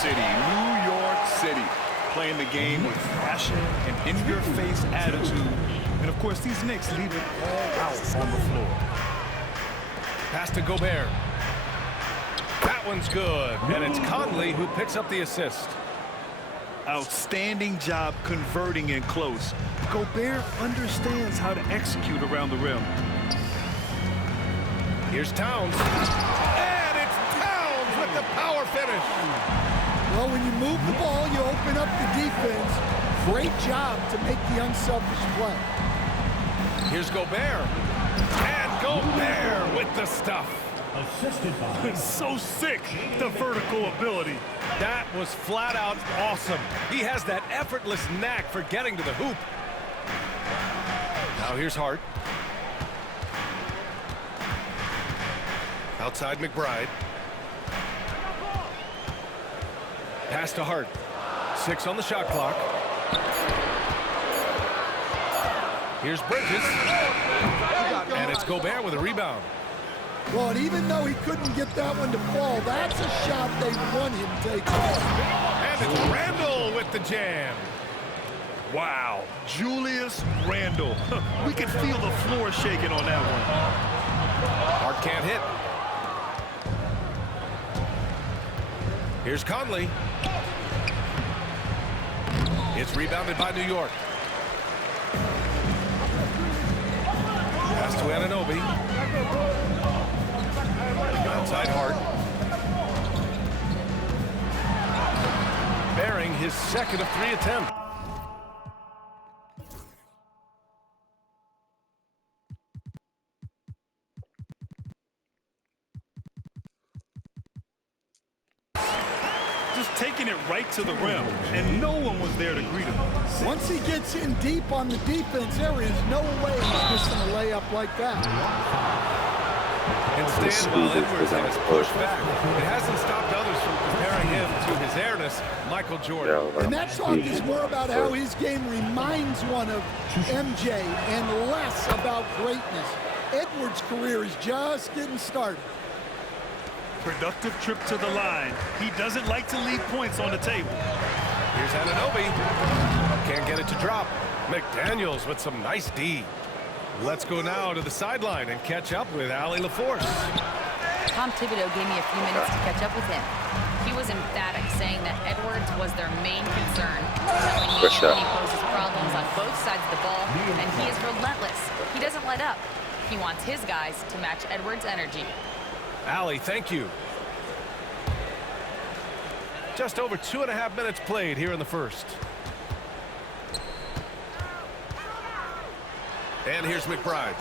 City, New York City. Playing the game with passion and in-your-face attitude. And, of course, these Knicks leave it all out on the floor. Pass to Gobert. That one's good. And it's Conley who picks up the assist. Outstanding job converting in close. Gobert understands how to execute around the rim. Here's Towns. And it's Towns with the power finish. Well, when you move the ball, you open up the defense. Great job to make the unselfish play. Here's Gobert. And Gobert with the stuff. So sick, the vertical ability. That was flat out awesome. He has that effortless knack for getting to the hoop. Now here's Hart. Outside McBride. Pass to Hart. 6 on the shot clock. Here's Bridges. And it's Gobert with a rebound. Well, and even though he couldn't get that one to fall, that's a shot they want him to take. And it's Randle with the jam. Wow, Julius Randle. We could feel the floor shaking on that one. Hart can't hit. Here's Conley. It's rebounded by New York. Pass to Anunoby. Outside Hart. Bearing his second of 3 attempts. Just taking it right to the rim, and no one was there to greet him. Once he gets in deep on the defense, there is no way he's missing a layup like that. Instead, while Edwards has pushed back, it hasn't stopped others from comparing him to his airness, Michael Jordan. And that talk is more about how his game reminds one of MJ and less about greatness. Edwards' career is just getting started. Productive trip to the line. He doesn't like to leave points on the table. Here's Anunoby. Can't get it to drop. McDaniels with some nice D. Let's go now to the sideline and catch up with Allie LaForce. Tom Thibodeau gave me a few minutes to catch up with him. He was emphatic, saying that Edwards was their main concern, telling me he poses problems on both sides of the ball, and he is relentless. He doesn't let up. He wants his guys to match Edwards' energy. Allie, thank you. Just over 2.5 minutes played here in the first. And here's McBride.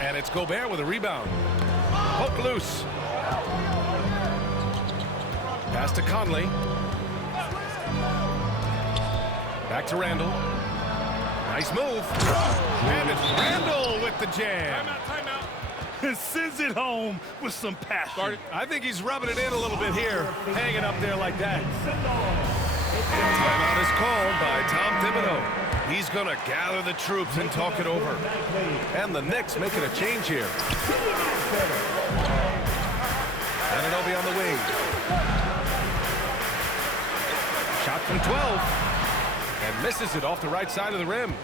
And it's Gobert with a rebound. Poke loose. Pass to Conley. Back to Randle. Nice move. And it's Randle with the jam. And sends it home with some passion. I think he's rubbing it in a little bit here, hanging up there like that. And timeout is called by Tom Thibodeau. He's going to gather the troops and talk it over. And the Knicks making a change here. Anunoby on the wing. Shot from 12. And misses it off the right side of the rim.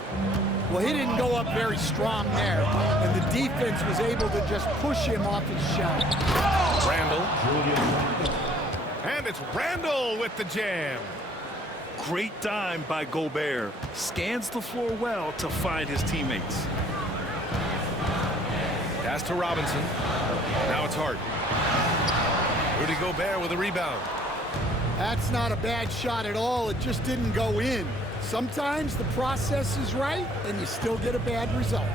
Well, he didn't go up very strong there, and the defense was able to just push him off his shot. Randle. And it's Randle with the jam. Great dime by Gobert. Scans the floor well to find his teammates. Pass to Robinson. Now it's Hart. Rudy Gobert with a rebound. That's not a bad shot at all. It just didn't go in. Sometimes the process is right, and you still get a bad result.